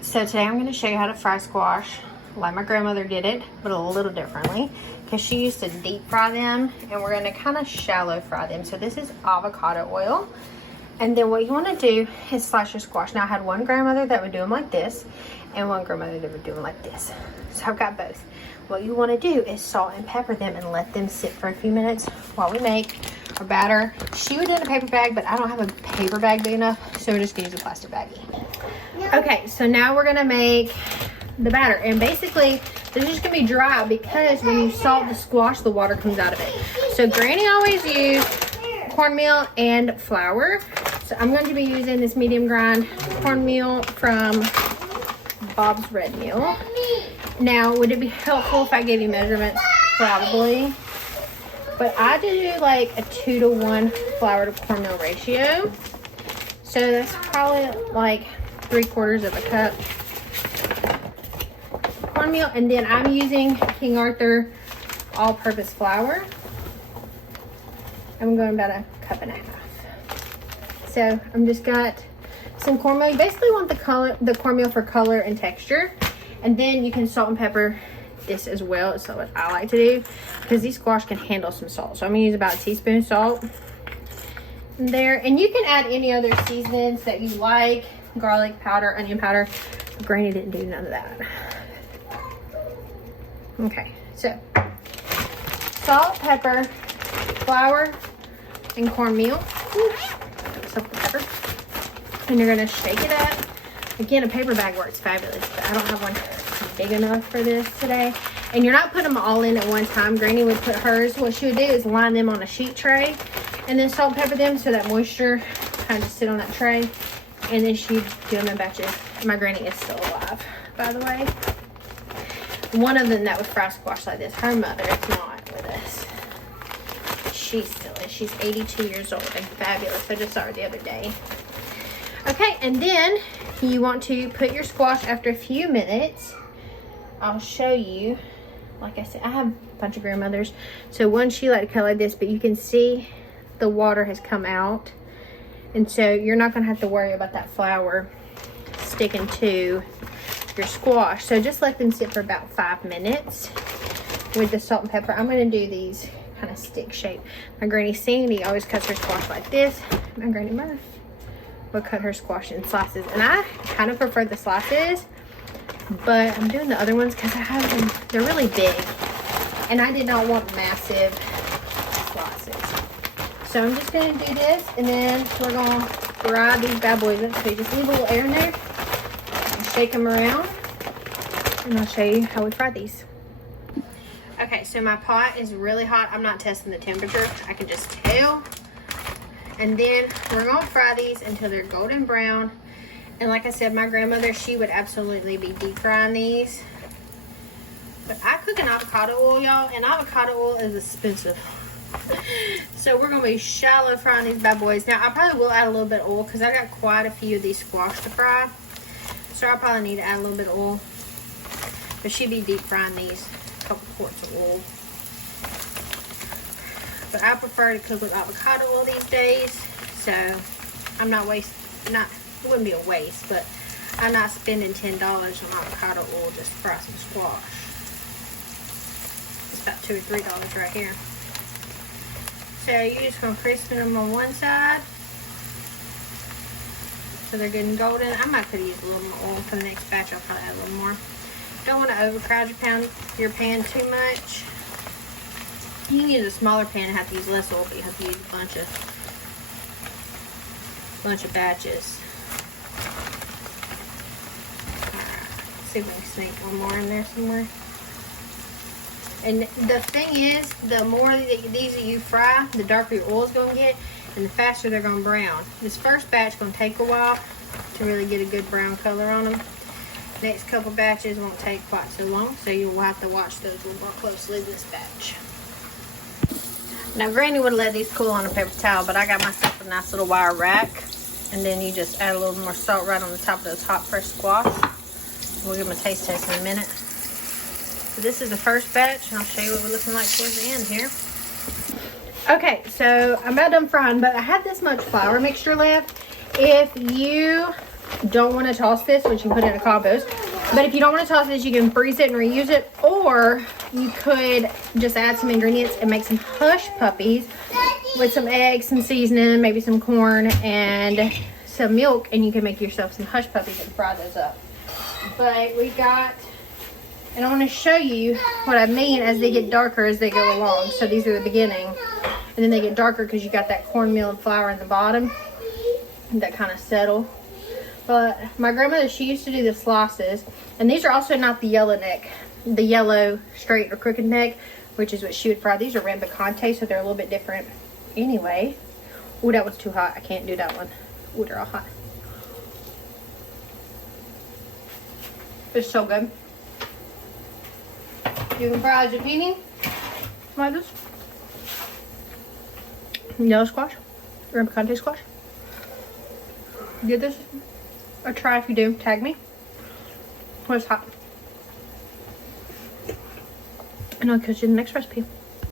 So today I'm going to show you how to fry squash like my grandmother did it, but a little differently because she used to deep fry them, and we're going to kind of shallow fry them. So this is avocado oil, and then what you want to do is slice your squash. Now I had one grandmother that would do them like this and one grandmother that would do them like this, so I've got both. What you want to do is salt and pepper them and let them sit for a few minutes while we make our batter. She would do it in a paper bag, but I don't have a paper bag big enough, so we're just gonna use a plastic baggie. Okay, so now we're gonna make the batter, and basically this is just gonna be dry because when you salt the squash, the water comes out of it. So Granny always used cornmeal and flour, so I'm going to be using this medium grind cornmeal from Bob's Red Meal. Now, would it be helpful if I gave you measurements? Probably, but I do like a 2-to-1 flour to cornmeal ratio, so that's probably like 3/4 of a cup cornmeal. And then I'm using King Arthur all-purpose flour. I'm going about 1.5 cups. So I'm just got some cornmeal. You basically want the cornmeal for color and texture, and then you can salt and pepper this as well. It's what I like to do because these squash can handle some salt. So I'm gonna use about a teaspoon of salt in there, and you can add any other seasonings that you like, garlic powder, onion powder. Granny didn't do none of that. Okay, so salt, pepper, flour, and cornmeal. Salt and pepper. And you're gonna shake it up. Again, a paper bag works fabulous, but I don't have one big enough for this today. And you're not putting them all in at one time. Granny would put hers. What she would do is line them on a sheet tray and then salt and pepper them so that moisture kind of just sit on that tray. And then she'd do them in batches. My granny is still alive, by the way. One of them that would fry squash like this, her mother is not with us. She still is. She's 82 years old and fabulous. I just saw her the other day. Okay, and then you want to put your squash after a few minutes. I'll show you. Like I said, I have a bunch of grandmothers. So one, she liked to cut like this, but you can see the water has come out. And so you're not gonna have to worry about that flour sticking to your squash. So just let them sit for about 5 minutes with the salt and pepper. I'm gonna do these kind of stick shape. My Granny Sandy always cuts her squash like this. My Granny Murph will cut her squash in slices, and I kind of prefer the slices, but I'm doing the other ones because I have them, they're really big, and I did not want massive slices. So I'm just going to do this, and then we're going to fry these bad boys up. So you just leave a little air in there and shake them around, and I'll show you how we fry these. Okay, so my pot is really hot. I'm not testing the temperature, I can just tell. And then we're gonna fry these until they're golden brown. And like I said, my grandmother, she would absolutely be deep frying these. But I cook in avocado oil, y'all, and avocado oil is expensive. So we're gonna be shallow frying these bad boys. Now I probably will add a little bit of oil because I got quite a few of these squash to fry. So I probably need to add a little bit of oil. But she'd be deep frying these, a couple quarts of oil. But I prefer to cook with avocado oil these days, so I'm not it wouldn't be a waste, but I'm not spending $10 on avocado oil just to fry some squash. It's about $2 or $3 right here. So you're just gonna crisp them on one side, so they're good and golden. I might could use a little more oil for the next batch. I'll probably add a little more. Don't want to overcrowd your pan too much. You can use a smaller pan and have to use less oil, but you have to use a bunch of batches. Alright, see if we can sneak one more in there somewhere. And the thing is, the more these you fry, the darker your oil is going to get, and the faster they're going to brown. This first batch is going to take a while to really get a good brown color on them. Next couple batches won't take quite so long, so you will have to watch those a little more closely this batch. Now Granny would let these cool on a paper towel, but I got myself a nice little wire rack, and then you just add a little more salt right on the top of those hot fresh squash. We'll give them a taste test in a minute. So this is the first batch, and I'll show you what we're looking like towards the end here. Okay, so I'm about done frying, but I have this much flour mixture left. If you don't want to toss this, which you put in a compost. But if you don't want to toss this, you can freeze it and reuse it, or you could just add some ingredients and make some hush puppies with some eggs, some seasoning, maybe some corn and some milk, and you can make yourself some hush puppies and fry those up. But we got, and I want to show you what I mean as they get darker as they go along. So these are the beginning, and then they get darker because you got that cornmeal and flour in the bottom that kind of settle. But my grandmother, she used to do the slices, and these are also not the yellow straight or crooked neck, which is what she would fry. These are red picante, so they're a little bit different. Anyway, oh, that was too hot. I can't do that one. Oh, they're all hot. It's so good. You can fry a zucchini like this. Yellow squash, red picante squash. Give this a try. If you do, tag me. When it's hot, and I'll catch you in the next recipe.